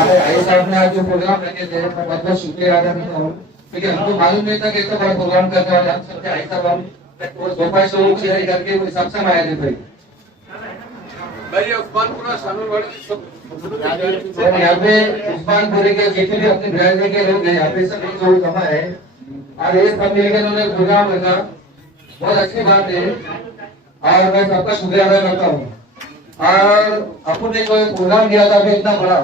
हमारे आई साहब ने आज जो प्रोग्राम रखे थे मैं बहुत बहुत शुक्रिया अदा करता हूँ, क्योंकि हमको मालूम नहीं था कि इतना बड़ा प्रोग्राम करने वाले हम सबके आई साहब हम वो 2-5 लोगों की तैयारी करके वो हिसाब से हम आए थे भाई। यहाँ पे उस्मानपुरी के जितने भी अपने बिरादरी के लोग हैं यहाँ पे सब एक लोग जमा है और ये सब मिलकर उन्होंने प्रोग्राम रखा, बहुत अच्छी बात है और मैं सबका शुक्रिया अदा करता हूँ। और अपन ने जो प्रोग्राम दिया था अभी इतना बड़ा,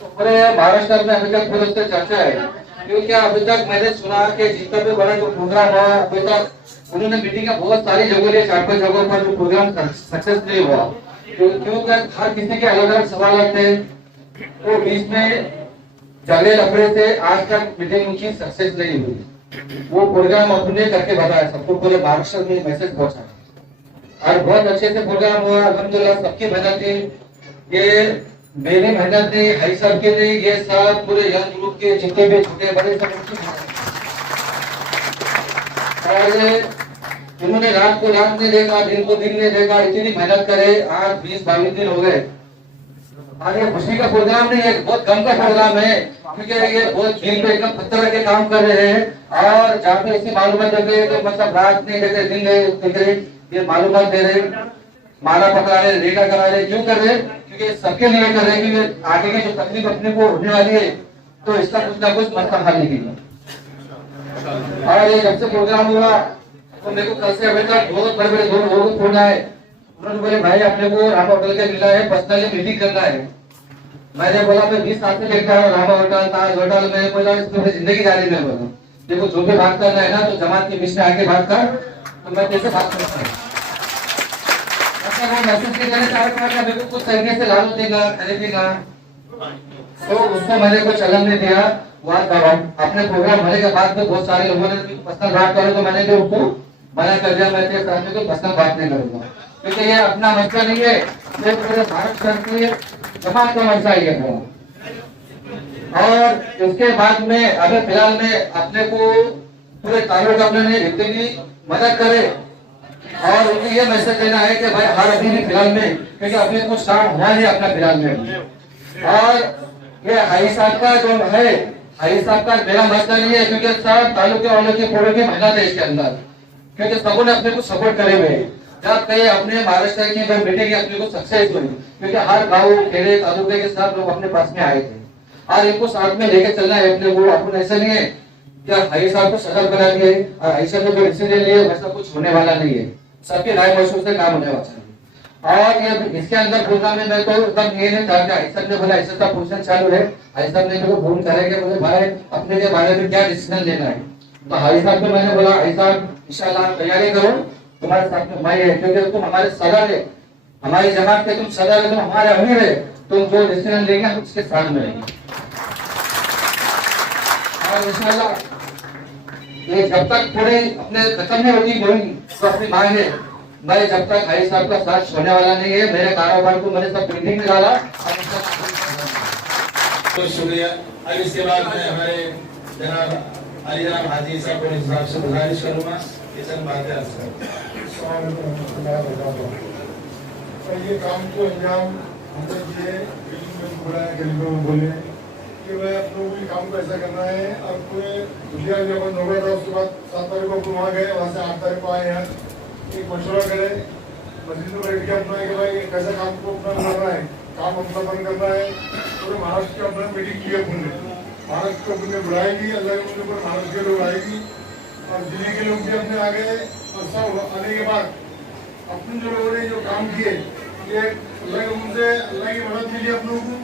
तो पूरे महाराष्ट्र में अभी तक पूरे उससे चर्चा है, क्योंकि अभी तक मैंने सुना कि जितना भी बड़ा जो प्रोग्राम हुआ अभी तक उन्होंने मीटिंग का बहुत सारी जगह लिए 4-5 जगहों पर जो प्रोग्राम सक्सेस नहीं हुआ, क्योंकि हर किसी के अलग अलग सवाल आते हैं, तो बीच में झगड़े लफड़े से आज तक मीटिंग उनकी सक्सेस नहीं हुई। वो प्रोग्राम अपने करके बताया, सबको पूरे महाराष्ट्र में मैसेज पहुंचा और बहुत अच्छे से प्रोग्राम हुआ अल्हम्दुलिल्लाह। सबकी मेहनत थी, ये मेरी मेहनत नहीं, भाई साहब की नहीं, ये सब पूरे यंग ग्रुप के जितने भी छोटे बड़े सब उन्होंने रात को रात नहीं देखा, दिन को दिन नहीं देखा, इतनी मेहनत करे। आज 20-22 दिन हो गए और ये खुशी का प्रोग्राम नहीं है, बहुत कम का प्रोग्राम है, क्योंकि ये बहुत दिल पे एकदम पत्थर के काम कर रहे हैं और जहाँ पे ऐसी मालूमात दे रहे तो मतलब रात नहीं देते दिन नहीं देख रहे, ये मालूमात दे रहे, माला पकड़ा रहे, रेखा करा रहे, क्यों कर रहे? क्योंकि सबके लिए कर रहे कि आगे की जो तकलीफ अपने को होने वाली है तो इसका कुछ ना कुछ मसला हल निकलेगा। और ये जब से प्रोग्राम हुआ तो मेरे को कल से अभी तक बहुत बड़े बड़े लोगों को फोन आए, उन्होंने बोले भाई अपने को रामा होटल के मिला है, पर्सनली मीटिंग करना है। मैंने बोला मैं 20 साल से देखता हूँ रामा होटल, ताज होटल में, बोला इसमें जिंदगी जा रही है। बोला देखो जो भी बात करना है ना तो जमात के बीच में आके बात कर, तो मैं कैसे बात करता हूँ मैसेज के मेरे को कुछ तरीके से लालू देगा खरीदेगा, तो उसको मैंने कुछ चलन नहीं दिया। वहाँ अपने प्रोग्राम होने के बाद में बहुत सारे लोगों ने पर्सनल बात करो तो मैंने भी उसको मना कर दिया, मैं तेरे साथ में कोई पर्सनल बात नहीं करूंगा, क्योंकि ये अपना मसला नहीं है, ये पूरे भारत के जमात का मसला है। और उसके बाद में अगर फिलहाल में अपने को पूरे ताल्लुक अपने जितने भी मदद करे और उन्हें ये मैसेज देना है कि भाई हर अभी भी फिलहाल में, क्योंकि अभी कुछ काम हुआ है अपना फिलहाल में। और ये हाई साहब का जो है, हाई साहब का मेरा मसला नहीं है, क्योंकि सब तालुके वालों की पूरे की मेहनत है इसके अंदर, क्योंकि सबों ने अपने को सपोर्ट करे हुए जब कहीं अपने महाराष्ट्र की जो मीटिंग अपने को सक्सेस हुई, क्योंकि हर गाँव खेड़े तालुके के साथ लोग अपने पास में आए थे और इनको साथ में लेके चलना है अपने को। अपन ऐसा नहीं है क्या हाई साहब को सदर बना दिए और हाई साहब ने जो डिसीजन लिए वैसा कुछ होने वाला नहीं है, सबके राय मशवरे से काम होने वाला है। और ये इसके अंदर प्रोग्राम में मैं तो एकदम ये नहीं चाहता, ऐसा ने बोला ऐसा का पोजीशन चालू है, ऐसा ने मेरे को फोन करेंगे मुझे भाई अपने के बारे में क्या डिसीजन लेना है, तो हाई साहब को मैंने बोला हाई साहब इंशाल्लाह तैयारी करो, तुम्हारे साथ में मैं है, क्योंकि तुम हमारे सदर है, हमारी जमात के तुम सदर है, तुम हमारे अमीर है, तुम जो डिसीजन लेंगे हम उसके साथ में रहेंगे। और इंशाल्लाह ये जब तक पूरे अपने खत्म नहीं होती बोली तो अपनी मांग है, मैं जब तक हाई साहब का साथ छोड़ने वाला नहीं है, मेरे कारोबार को मैंने सब मीटिंग में डाला। तो शुक्रिया। अब इसके बाद मैं हमारे जनाब अली जनाब हाजी साहब को हिसाब से गुजारिश करूंगा कि चंद बातें अर्ज करें। ये काम को अंजाम हमने किए, बुलाया गरीबों में बोले कि भाई आप लोगों को काम को ऐसा करना है। और पूरे दुनिया जब नौकरा था उसके बाद 7 तारीख को वहाँ गए, वहाँ से 8 तारीख को आए हैं, एक मशवरा करें मस्जिद में बैठ के अपना कि भाई कैसा काम को अपना करना है, काम अपना बंद करना है। पूरे महाराष्ट्र की अपना मीटिंग की है, पुण्य महाराष्ट्र को पुण्य बुलाएगी, अल्लाह के पुण्य पर महाराष्ट्र के लोग आएगी और दिल्ली के लोग भी अपने आ गए। और सब आने के बाद अपने जो लोगों ने जो काम किए ये अल्लाह के मुझसे अल्लाह की मदद मिली आप लोगों को,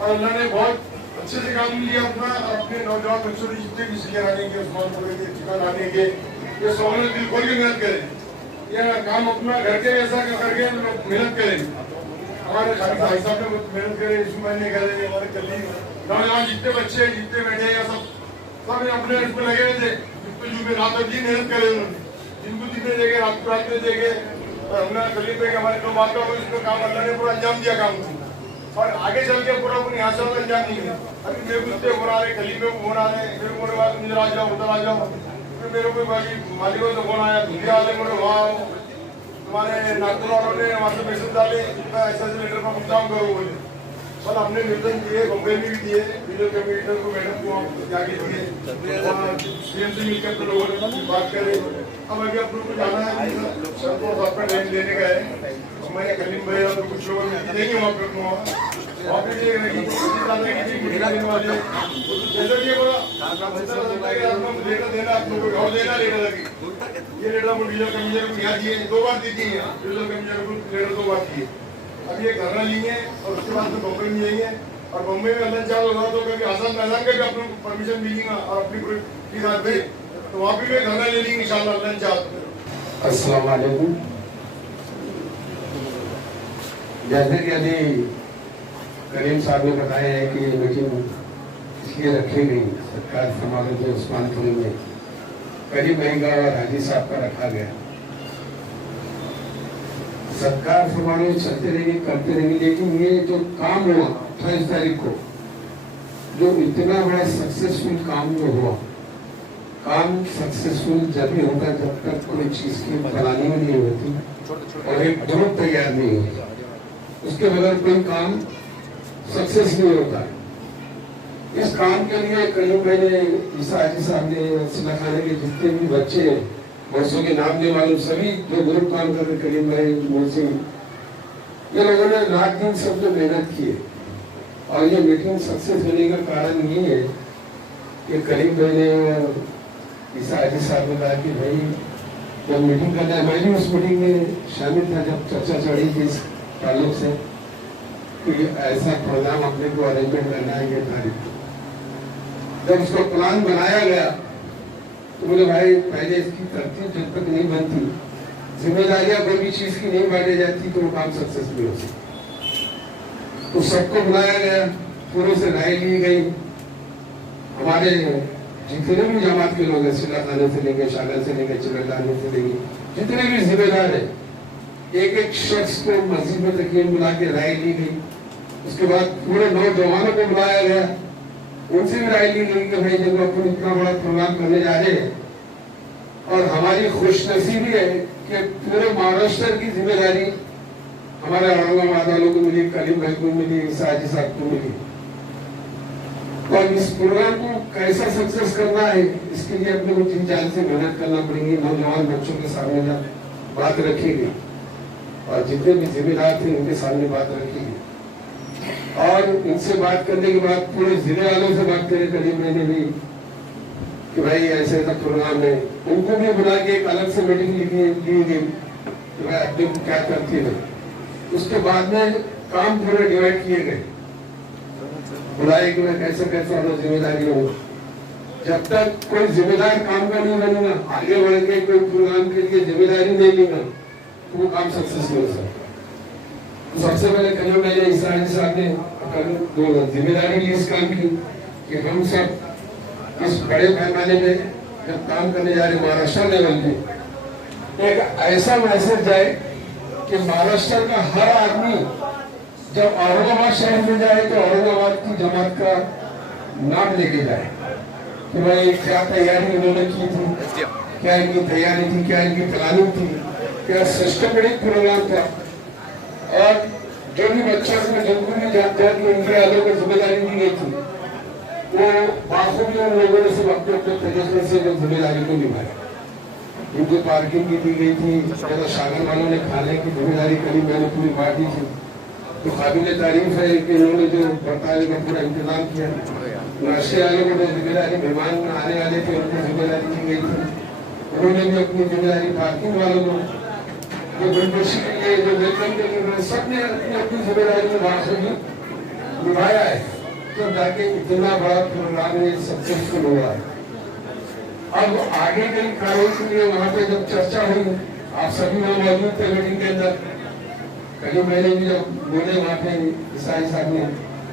और अल्लाह ने बहुत अच्छे से काम लिया अपना। अपने नौजवान बच्चों ने जितने भी सीखे लाने के, उस्मानपुर के टीका लाने के, ये सब ने दिल खोल के मेहनत करें, यह काम अपना घर के ऐसा करके मेहनत करें। हमारे भाई साहब ने मेहनत करे, इसमें मैंने करे, हमारे कल नौजवान जितने बच्चे जितने बैठे या सब अपने इसमें लगे हुए थे, जिसमें रात दिन मेहनत करे उन्होंने, जिनको जितने देखे रात को रात में देखे, हमने गली पे हमारे जो बात का इसमें काम अल्लाह ने पूरा अंजाम दिया काम को। और आगे चल के पूरा अपन यहाँ से अंजाम नहीं है। अभी मेरे कुत्ते हो रहा है, गली में हो रहा है, मेरे को बाद इधर आ जाओ उधर आ जाओ, फिर मेरे को मालिकों से फोन आया धुलिया वाले मेरे वहाँ तुम्हारे नागपुर वालों ने वहाँ से मैसेज डाले ऐसा लेटर पर काम करो बोले। पर हमने निवेदन दिए, बम्बई में भी दिए, वीडियो कमिश्नर को, मैडम को जाके दिए, सीएम से मिलकर तो लोगों ने बात करे। अब आगे आप लोग को जाना है, सर को आपका टाइम लेने का है, हमारे कलीम भाई और कुछ लोग देंगे वहाँ पे, वहाँ पे देने वाले जैसा कि देना आप लोगों को और देना लेना लगी, ये लेटर वीडियो कमिश्नर को यहाँ दिए, 2 बार दी थी, वीडियो कमिश्नर को लेटर 2 बार दिए। अब ये धरना लेंगे और उसके बाद में बम्बई में जाएंगे, और बम्बई में अल्लाह चाह होगा तो कभी आसान मैदान का भी आप लोग परमिशन मिलेगा और अपनी पूरी रात में तो वहाँ भी धरना ले लेंगे इंशाल्लाह अल्लाह चाह। अस्सलाम वालेकुम। जैसे कि अभी करीम साहब ने बताया है कि ये मीटिंग इसलिए रखी गई सरकार समारोह जो उस्मानपुरी में करीम महंगा और हाजी साहब का रखा गया। सरकार समारोह चलते रहेंगे, करते रहेंगे, लेकिन ये जो काम हुआ 28 तारीख को, जो इतना बड़ा सक्सेसफुल काम जो हुआ, काम सक्सेसफुल जब भी होता है जब तक कोई चीज की प्लानिंग नहीं होती और एक ग्रुप तैयार नहीं होता, उसके बगैर कोई काम सक्सेस नहीं होता है। इस काम के लिए कई मैंने ईसा हाजी साहब ने, सिला खाने के जितने भी बच्चे बच्चों के नाम नहीं मालूम, सभी जो ग्रुप काम कर रहे, करीम भाई, मोहसिन, ये लोगों ने रात दिन सब लोग मेहनत की है। और ये मीटिंग सक्सेस होने का कारण ये है कि करीम भाई ने ईसा हाजी साहब ने कहा कि भाई जब मीटिंग करना है, मैं भी उस मीटिंग में शामिल था जब चर्चा चढ़ी थी इस ताल्लुक से कि ऐसा प्रोग्राम अपने को अरेंजमेंट करना है ये तारीख। जब उसका प्लान बनाया गया तो बोले भाई पहले इसकी तरतीब जब तक नहीं बनती, जिम्मेदारियां कोई भी चीज की नहीं बांटी जाती तो वो काम सक्सेस नहीं हो सकता। तो सबको बुलाया गया, पूरे से राय ली गई। हमारे जितने भी जमात के लोग हैं, सिला खाने से लेकर, शागल से लेकर, चिल्लाने से लेकर, जितने भी जिम्मेदार है, एक एक शख्स को मस्जिद में तकीन बुला के राय ली गई। उसके बाद पूरे नौजवानों को बुलाया गया, उनसे भी राय ली गई कि भाई जब अपन इतना बड़ा प्रोग्राम करने जा रहे हैं और हमारी खुशनसीबी है कि पूरे महाराष्ट्र की जिम्मेदारी हमारे औरंगाबाद वालों को मिली, कलीम भाई को मिली, ईसा हाजी साहब को मिली। और इस प्रोग्राम को कैसा सक्सेस करना है इसके लिए अपने को जी जान से मेहनत करना पड़ेगी। नौजवान बच्चों के सामने जब बात रखी गई और जितने भी जिम्मेदार थे उनके सामने बात रखी गई और इनसे बात करने के बाद पूरे जिले वालों से बात करें करीब मैंने भी कि भाई ऐसे ऐसा प्रोग्राम है, उनको भी बुला के एक अलग से मीटिंग ली गई कि भाई अपने क्या करती है। उसके बाद में काम पूरे डिवाइड किए गए, बुलाए कि मैं कैसे कैसे जिम्मेदारी हो। जब तक कोई जिम्मेदार काम का नहीं बनेगा, आगे बढ़ के कोई प्रोग्राम के लिए जिम्मेदारी नहीं लेगा तो वो काम सक्सेस नहीं हो सकता। सबसे पहले कल मैंने ईसा हाजी साहब ने जिम्मेदारी ली इस काम की कि हम सब इस बड़े पैमाने में जब काम करने जा रहे महाराष्ट्र लेवल पे, एक ऐसा मैसेज जाए कि महाराष्ट्र का हर आदमी जब औरंगाबाद शहर में जाए तो औरंगाबाद की जमात का नाम लेके जाए कि भाई क्या तैयारी उन्होंने की थी, क्या इनकी तैयारी थी, क्या इनकी प्लानिंग थी, क्या सिस्टमेटिक प्रोग्राम था। और जो भी बच्चा जिनको भी जानकारी इनके आगे को जिम्मेदारी दी गई थी वो बाखूबी उन लोगों ने सब अपने अपने तरीके से जिम्मेदारी को निभाया। इनको पार्किंग की दी गई थी, शागल वालों ने खाने की जिम्मेदारी करीब मैंने पूरी बांटी थी। तो काबिल तारीफ है कि इन्होंने जो बर्तावे का पूरा इंतजाम किया। नाश्ते वालों को जो जिम्मेदारी मेहमान आने वाले थे उनको जिम्मेदारी दी गई थी, उन्होंने भी अपनी जिम्मेदारी पार्किंग वालों को जो बिल्कुशी के लिए जो वेलकम के लिए सबने अपनी अपनी जिम्मेदारी निभाया है। तो जाके इतना बड़ा प्रोग्राम सक्सेसफुल हुआ है। अब आगे के कार्यों के लिए वहाँ पे जब चर्चा हुई, आप सभी वहाँ मौजूद थे मीटिंग के अंदर, कल मैंने भी जब बोले वहाँ पे ईसाई साहब ने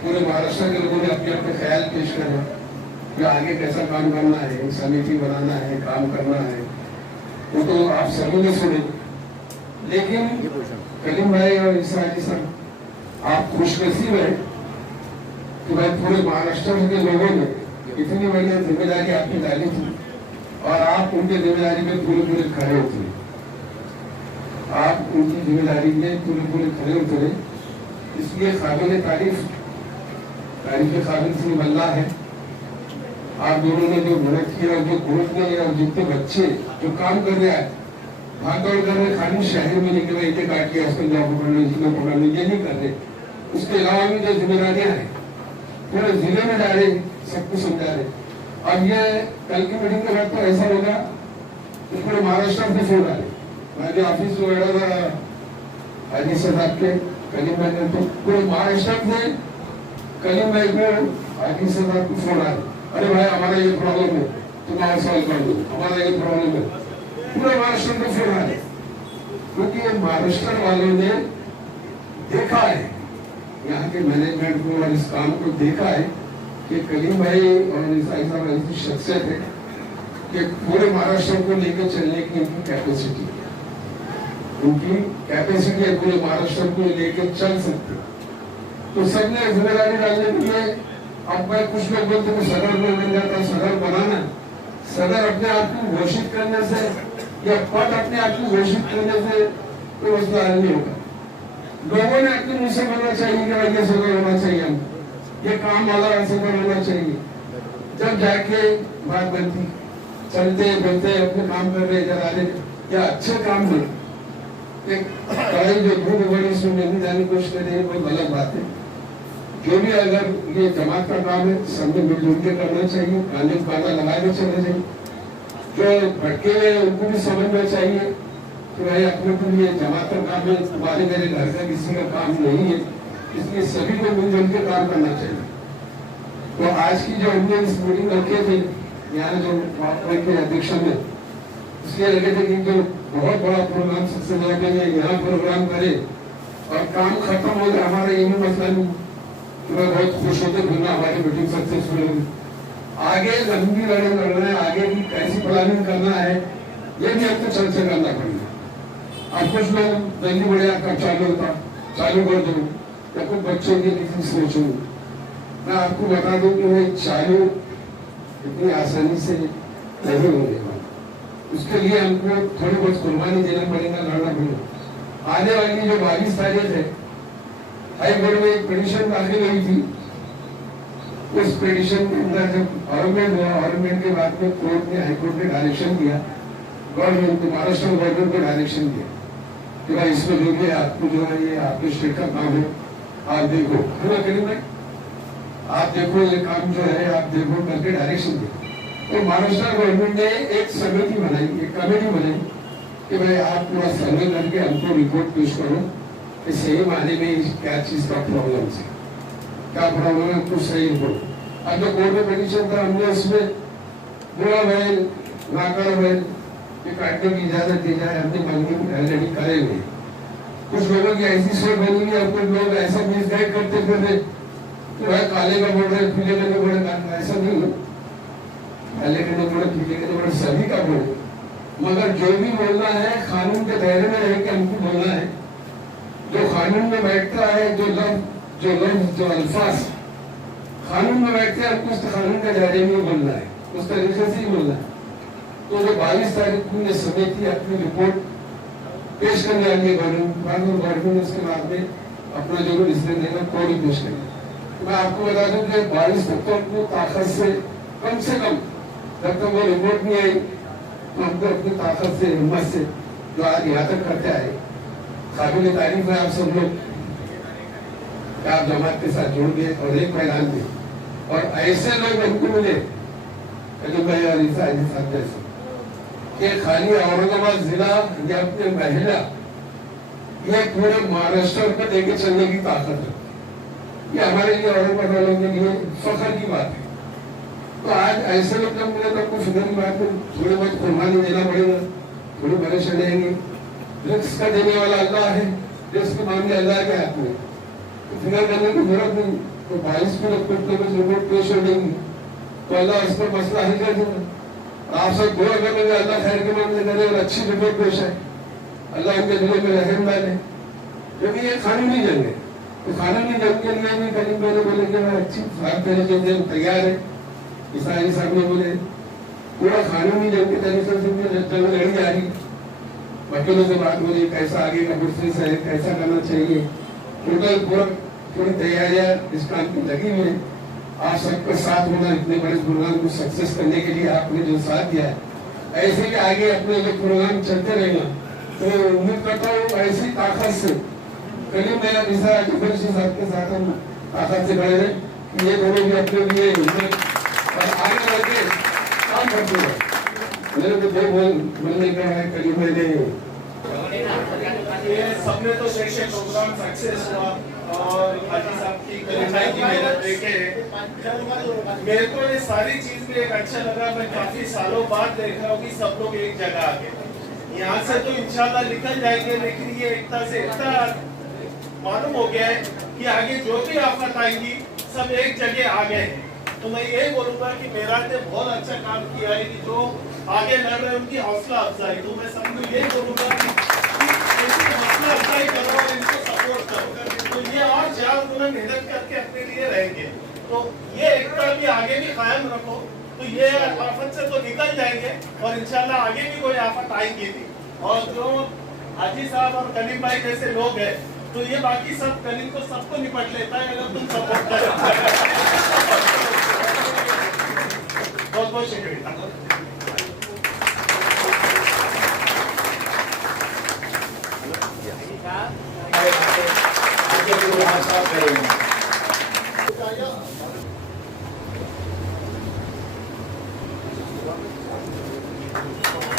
पूरे महाराष्ट्र के लोगों ने अपने अपने ख्याल पेश करे कि आगे कैसा काम करना है, समिति बनाना है, काम करना है, वो तो आप सभी ने सुने। लेकिन कलीम भाई और ईसा हाजी साहब आप खुशनसीब है कि भाई पूरे महाराष्ट्र के लोगों ने इतनी बड़ी जिम्मेदारी आपकी डाली थी और आप उनकी जिम्मेदारी में पूरे खड़े उतरे। आप उनकी जिम्मेदारी में पूरे खड़े उतरे, इसलिए काबिल तारीफ तारीफ काबिल से बल्ला है। आप दोनों ने जो मेहनत की और जो ग्रुप ने और जितने बच्चे जो काम कर रहे हैं, भाग दौड़ कर रहे, खाली शहर में नहीं कर रहे, इतने काट के अस्पताल जाओ पकड़ लो, जिले पकड़ लो, ये नहीं कर रहे। उसके अलावा भी जो जिम्मेदारियां हैं पूरे जिले में जा रहे, सबको समझा रहे। अब ये कल की मीटिंग के बाद तो ऐसा होगा कि पूरे महाराष्ट्र में फोन आ रहे। मैं जो ऑफिस में बैठा था हाजी साहब के कलीम भाई ने, तो पूरे महाराष्ट्र में कलीम भाई को हाजी साहब को फोन आ रहे, अरे भाई हमारा ये प्रॉब्लम है, तुम और सॉल्व कर दो, हमारा ये प्रॉब्लम है। पूरे महाराष्ट्र में फोन आ रहे, क्योंकि ये महाराष्ट्र वालों ने देखा है, यहाँ के मैनेजमेंट को और इस काम को देखा है कि कलीम भाई और ऐसा ऐसी शख्सियत है कि पूरे महाराष्ट्र को लेकर चलने की इनकी कैपेसिटी है, पूरे महाराष्ट्र को लेकर चल सकते। तो सबने जिम्मेदारी डालने के लिए, अब मैं कुछ लोग बोलते हैं सदर में मिल जाता, सदर बनाना, सदर अपने आप को घोषित करने से या पद अपने आप को घोषित करने से कोई मसला हल नहीं होगा। लोगों ने अपने मुंह से बोलना चाहिए कि भाई ये सदर होना चाहिए, हम ये काम वाला सदर होना चाहिए, जब जाके बात बनती। चलते बोलते अपने काम कर रहे इधर आ रहे या अच्छे काम में जो धूप बड़ी इसमें नहीं जाने की कोशिश कर रही है, बहुत गलत बात है। जो भी अगर ये जमात का काम है, सबने मिलजुल के करना चाहिए, कानून कायदा लगा के चलना चाहिए। जो भटके हुए उनको भी समझना चाहिए कि भाई अपने को ये जमात का काम है, तुम्हारे मेरे घर का किसी का काम नहीं है, इसलिए सभी को मिलजुल के काम करना चाहिए। तो आज की जो हमने इस मीटिंग रखे थे यहाँ जो के अध्यक्ष में, इसलिए लगे थे कि जो बहुत बड़ा प्रोग्राम सक्सेस हो गया, यहाँ प्रोग्राम करे और काम खत्म हो गया, हमारा ये भी मसला नहीं। तो मैं बहुत खुश होते फिर हमारी मीटिंग सक्सेसफुल होगी। आगे लंबी लड़ाई लड़ना है, आगे की कैसी प्लानिंग करना है, ये भी हमको चर्चा करना पड़ेगा। अब कुछ लोग जल्दी बढ़िया कब चालू कर दो, या कुछ बच्चों के लिए सोचो। मैं आपको बता दूं कि वो चालू इतनी आसानी से नहीं होने वाला, उसके लिए हमको थोड़ी बहुत कुर्बानी देना पड़ेगा, लड़ना पड़ेगा। आने वाली जो 22 तारीख है, हाई कोर्ट में एक पिटीशन दाखिल हुई थी। उस पिटीशन के अंदर जब आर्गुमेंट हुआ, आर्गुमेंट के बाद में कोर्ट ने, हाई कोर्ट ने डायरेक्शन दिया, गवर्नमेंट को, महाराष्ट्र गवर्नमेंट को डायरेक्शन दिया कि भाई इसमें जो भी आपको जो है ये आपके स्टेट का काम है, आप देखो, पूरा करेंगे, आप देखो ये काम जो है आप देखो करके डायरेक्शन दिया। तो महाराष्ट्र गवर्नमेंट ने एक समिति बनाई, एक कमेटी बनाई कि भाई आप पूरा सर्वे करके हमको रिपोर्ट पेश करो कि सही मायने में क्या चीज का प्रॉब्लम है, क्या प्रॉब्लम है, कुछ सही रिपोर्ट। अब जो कोर्ट में पिटीशन था, हमने उसमें बोला भाई नाकार भाई कि काटने की इजाजत दी जाए, हमने मांगी ऑलरेडी करे हुए। कुछ लोगों की ऐसी सोच बनी हुई, और कुछ लोग ऐसा मिसगाइड करते फिर तो भाई काले का बोल रहे, पीले का बोल रहे, ऐसा नहीं हो, काले का बोल रहे, पीले का बोल रहे, सभी का बोले, मगर जो भी बोलना है कानून के दायरे में रह के हमको बोलना है। जो कानून में बैठता है, जो अल्फाज कानून में बैठते हैं, हमको उस कानून के दायरे में बोलना है, उस तरीके से ही बोलना है। तो जो 22 तारीख को ये समिति अपनी रिपोर्ट पेश करने वाली है गवर्नमेंट, उसके बाद में अपना जो भी डिसीजन देगा तो भी पेश करेगा। मैं आपको बता दूं कि 22 तक तो अपनी ताकत से कम जब तक वो रिपोर्ट नहीं आई, तो हमको अपनी ताकत से, हिम्मत से जो आज यहाँ तक करते आए, काबिल तारीफ है आप सब लोग, आप जमात के साथ जुड़ गए और एक मैदान में, और ऐसे लोग हमको मिले कलीम भाई और ईसा साहब जैसे, कि खाली औरंगाबाद जिला या अपने महिला, ये पूरे महाराष्ट्र को लेके चलने की ताकत है। ये हमारे लिए औरंगाबाद वालों के लिए फख्र की बात है। तो आज ऐसे लोग जब मिले तो आपको फिक्र की बात है, थोड़ी बहुत कुर्बानी देना पड़ेगा, थोड़ी परेशानी आएंगी। रिस्क का देने वाला अल्लाह है, रिस्क के मामले अल्लाह के हाथ में, तो फिक्र करने की जरूरत नहीं। तो 22 को रिपोर्ट पेश हो जाएंगी तो अल्लाह इस पर मसला हल कर देगा। आप सब दुआ कर लेंगे अल्लाह खैर के मामले करे और अच्छी रिपोर्ट पेश है, अल्लाह इनके दिलों में रहम डाले, क्योंकि ये कानूनी जंग है। तो कानूनी जंग के लिए भी करीब मैंने बोले कि मैं अच्छी बात तरीके से तैयार है। ईसाई साहब ने बोले पूरा कानूनी जंग के तरीके से जंग लड़ी जा रही, वकीलों से बात हो रही, कैसा आगे का प्रोसेस है, कैसा करना चाहिए, टोटल पूरा पूरी तैयारियां इस काम की लगी हुई है। आप सबका साथ होना, इतने बड़े प्रोग्राम को सक्सेस करने के लिए आपने जो साथ दिया है, ऐसे के आगे अपने जो प्रोग्राम चलते रहेगा, तो उम्मीद करता हूँ ऐसी ताकत से करीब मेरा विषय साहब के साथ हम ताकत से बढ़े रहे, ये दोनों भी अपने लिए और आगे बढ़ के काम करते हैं। मेरे को दो बोलने का है, करीब मैंने ये सबने तो से प्रोग्राम सक्सेस हुआ और हाजी साहब की कलिमाई की मेहनत देखे मेरे को ये सारी चीज में एक अच्छा लगा। मैं काफी सालों बाद देख रहा हूँ कि सब लोग एक जगह आ गए। यहाँ से तो इंशाल्लाह निकल जाएंगे, लेकिन ये एकता से इतना मालूम हो गया है कि आगे जो भी आफत आएंगी सब एक जगह आ गए। तो मैं ये बोलूंगा कि मेरा ने बहुत अच्छा काम किया है कि जो आगे लड़ रहे हैं उनकी हौसला अफजाई। तो मैं सबको ये बोलूंगा कि हौसला अफजाई करो और इनको सपोर्ट करो, तो ये और ज्यादा मेहनत करके अपने लिए रहेंगे। तो ये एकता भी आगे भी कायम रखो, तो ये आफत से तो निकल जाएंगे और इंशाल्लाह आगे भी कोई आफत आएगी नहीं। और जो हाजी साहब और कलीम भाई जैसे लोग हैं, तो ये बाकी सब कलीम को सबको निपट लेता है अगर तुम सपोर्ट करो। बहुत बहुत शुक्रिया।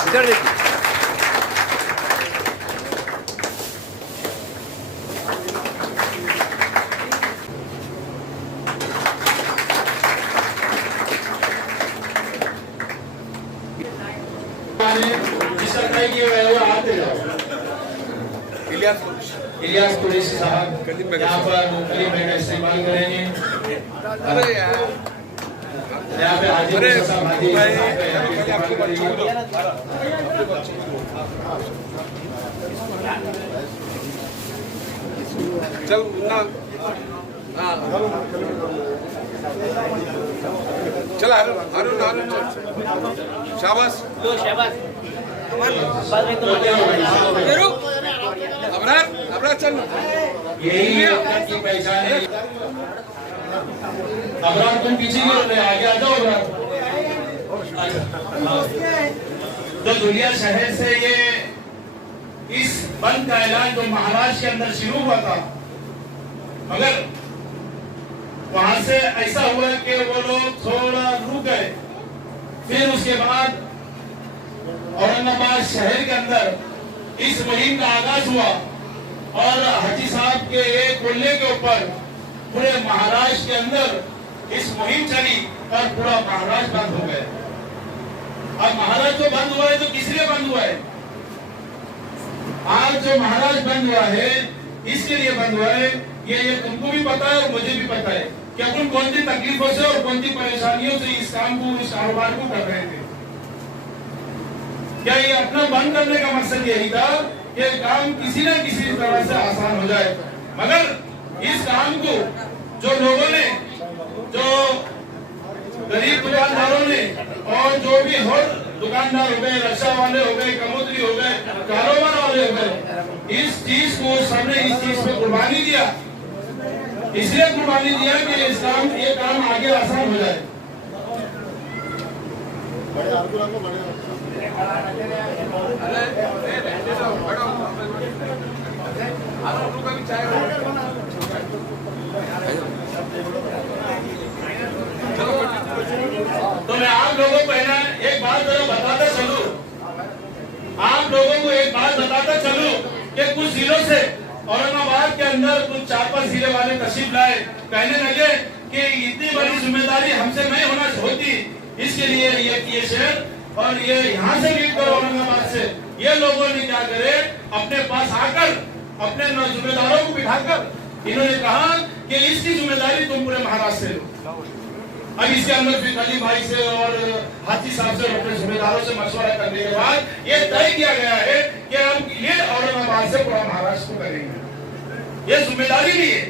इधर देखिए। जिसका तय किया हुआ है वो आते जाओ। इलियास कुरैशी साहब यहाँ पर कलीम भाई का इस्तेमाल करेंगे। यहाँ पे हाजी साहब हाजी साहब का इस्तेमाल करेंगे। चल ना, चल हारून शाबाश अबरार चल। यही एकता की पहचान है। अबरार तुम पीछे क्यों रहे, आगे आ जाओ अबरार। तो दुनिया शहर से ये इस बंद का ऐलान जो महाराष्ट्र के अंदर शुरू हुआ था, मगर वहां से ऐसा हुआ कि वो लोग थोड़ा रुक गए। फिर उसके बाद औरंगाबाद शहर के अंदर इस मुहिम का आगाज हुआ और हाजी साहब के एक बोलने के ऊपर पूरे महाराष्ट्र के अंदर इस मुहिम चली और पूरा महाराष्ट्र बंद हो गया। अब महाराष्ट्र जो बंद हुआ है तो किस लिए बंद हुआ है? आज जो महाराष्ट्र बंद हुआ है इसके लिए बंद हुआ है। ये तुमको भी पता है और मुझे भी पता है कि अपन कौन सी तकलीफों से और कौन सी परेशानियों से इस काम को, इस कारोबार को कर रहे थे। क्या ये अपना बंद करने का मकसद यही था कि काम किसी न किसी तरह से आसान हो जाए, मगर इस काम को जो लोगों ने, जो गरीब दुकानदारों ने और जो भी और दुकानदार हो गए, रक्षा वाले हो गए, कमोदरी हो गए, कारोबार वाले हो गए, इस चीज को सबने इस चीज पे कुर्बानी दिया। इसलिए कुर्बानी दिया कि इस काम, ये काम आगे आसान हो जाए। तो मैं आप लोगों को एक बात बताता चलूं, आप लोगों को एक बात बताता चलूं कि कुछ जिलों से औरंगाबाद के अंदर कुछ 4-5 जिले वाले तशरीफ लाए, कहने लगे कि इतनी बड़ी जिम्मेदारी हमसे नहीं होना होती, इसके लिए ये शहर और ये यहाँ से लीड करो औरंगाबाद से। ये लोगों ने क्या करे, अपने पास आकर अपने जिम्मेदारों को बिठाकर इन्होंने कहा कि इसकी जिम्मेदारी तुम पूरे महाराष्ट्र से लो। अब इसके अंदर फिर कलीम भाई से और हाजी साहब से अपने जिम्मेदारों से मशवरा करने के बाद ये तय किया गया है कि हम ये औरंगाबाद से पूरा महाराष्ट्र को करेंगे। ये जिम्मेदारी ली है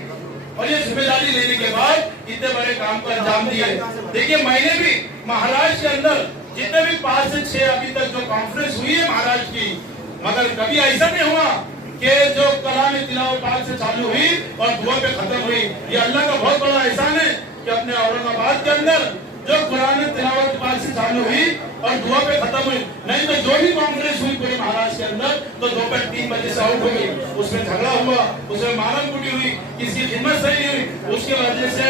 और ये जिम्मेदारी लेने के बाद इतने बड़े काम को अंजाम दिए। देखिए, मैंने भी महाराष्ट्र के अंदर जितने भी 5 से 6 अभी तक जो कॉन्फ्रेंस हुई है महाराष्ट्र की, मगर कभी ऐसा नहीं हुआ कि जो कलाम तिलावत पाक से चालू हुई और दुआ पे खत्म हुई। ये अल्लाह का बहुत बड़ा एहसान है कि कि अपने औरंगाबाद के अंदर जो कुरान तिलावत पाठ से चालू हुई और दुआ पे खत्म हुई, नहीं तो जो भी कांग्रेस हुई पूरे महाराष्ट्र के अंदर तो दोपहर 3 बजे से आउट हो गई, उसमें झगड़ा हुआ, उसमें मारम कुटी हुई, किसी की हिम्मत सही नहीं हुई, उसकी वजह से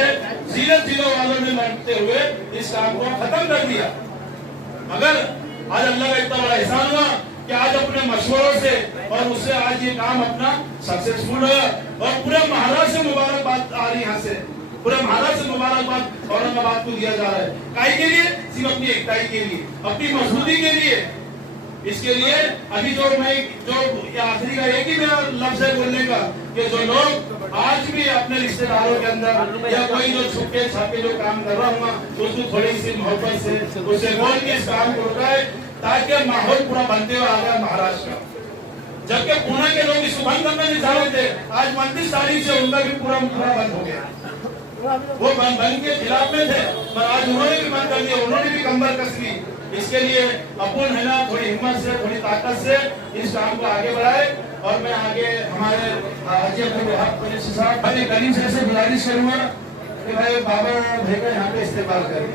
0-0 वालों ने लड़ते हुए इस काम को खत्म कर दिया। मगर आज अल्लाह का इतना बड़ा एहसान हुआ कि आज अपने मशवरों से और उससे आज ये काम अपना सक्सेसफुल हुआ और पूरे महाराष्ट्र से मुबारकबाद आ रही यहाँ से, पूरे महाराष्ट्र से मुबारकबाद औरंगाबाद को दिया जा रहा है। काहे के लिए? सिर्फ अपनी एकताई के लिए, अपनी मजबूती के लिए। इसके लिए अभी जो आखिरी का एक ही मेरा लफ्ज है बोलने का कि जो लोग आज भी अपने रिश्तेदारों के अंदर या कोई जो छुपके छापे जो काम कर रहा हूँ उसको थोड़ी सी मोहब्बत से उसे बोल के इस काम को रुकाए ताकि माहौल पूरा बनते हुए आ गया महाराष्ट्र का। जबकि पुणे के लोग इसको बंद करना नहीं चाह रहे थे, आज 29 तारीख से उनका भी पूरा बंद हो गया। वो बंद के खिलाफ में थे पर आज उन्होंने भी बंद कर दिया, उन्होंने भी कंबर कस ली। इसके लिए अपन है ना थोड़ी हिम्मत से थोड़ी ताकत से इस काम को आगे बढ़ाए और मैं आगे हमारे हाजी अब्दुल वहाब कुरैशी साहब भाई करीम से गुजारिश करूंगा कि भाई बाबा भाई का यहाँ पे इस्तेमाल करें।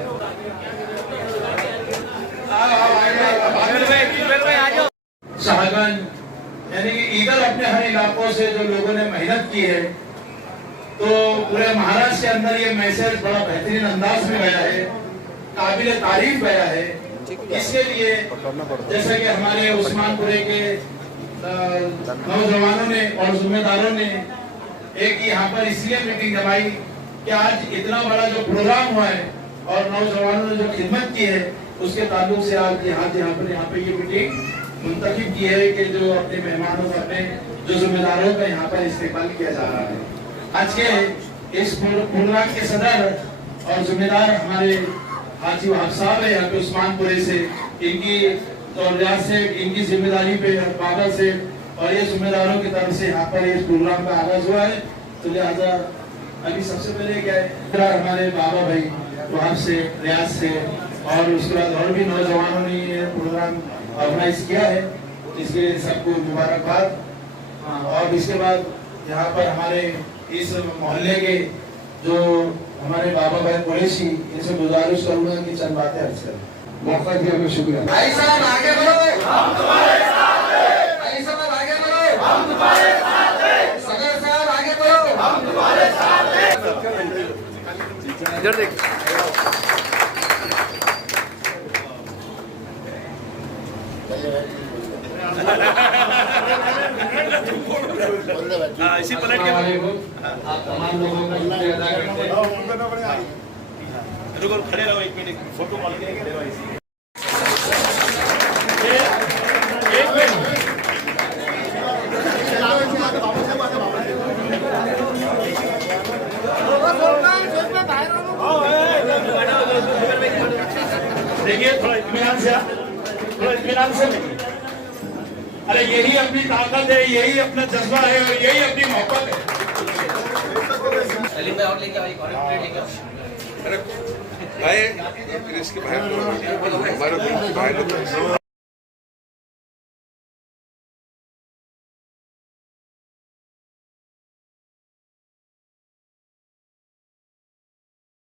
शाहगंज यानी कि इधर अपने हर इलाकों से जो लोगों ने मेहनत की है तो पूरे महाराष्ट्र के अंदर ये मैसेज बड़ा बेहतरीन अंदाज में गया है, काबिल तारीफ गया है। इसके लिए जैसे कि हमारे उस्मानपुरे के नौजवानों ने और जिम्मेदारों ने एक यहाँ पर इसलिए मीटिंग जमाई कि आज इतना बड़ा जो प्रोग्राम हुआ है और नौजवानों ने जो खिदमत की है उसके ताल्लुक से आज यहाँ पे ये मीटिंग मुंतखब की है कि जो अपने मेहमानों का अपने जो जिम्मेदारों का यहाँ पर इस्तेमाल किया जा रहा है। आज के इस प्रोग्राम के सदर और जिम्मेदार हमारे हाजी वहाब साहब है यहाँ पे उस्मानपुरे से, इनकी तौलियात से इनकी जिम्मेदारी पे बाबा से और ये जिम्मेदारों की तरफ से यहाँ पर इस प्रोग्राम का आगाज हुआ है। तो लिहाजा अभी सबसे पहले क्या है हमारे बाबा भाई वहाब से रियाज से और उसके बाद और भी नौजवानों ने ये प्रोग्राम ऑर्गेनाइज किया है, इसके लिए सबको मुबारकबाद। और इसके बाद यहाँ पर हमारे इस मोहल्ले के जो हमारे बाबा भाई कुरैशी इनसे गुजारिश करूंगा कि चंद बातें अर्ज करें। मौका दिया मैं शुक्रिया। भाई साहब आगे बढ़ो, हम तुम्हारे साथ हैं। भाई साहब आगे बढ़ो, हम तुम्हारे साथ हैं। सगर साहब आगे बढ़ो, हम तुम्हारे साथ हैं। इधर देख। इसी पलट के आप तमाम लोगों का शुक्रिया अदा करते हैं। रुको खड़े रहो एक मिनट, फोटो कॉल के खड़े रहो इसी। देखिए थोड़ा इत्मीनान से, थोड़ा इत्मीनान से। अरे यही अपनी ताकत है, यही अपना जज्बा है और यही अपनी मोहब्बत है। अरे भाई इसके भाई हमारे भाई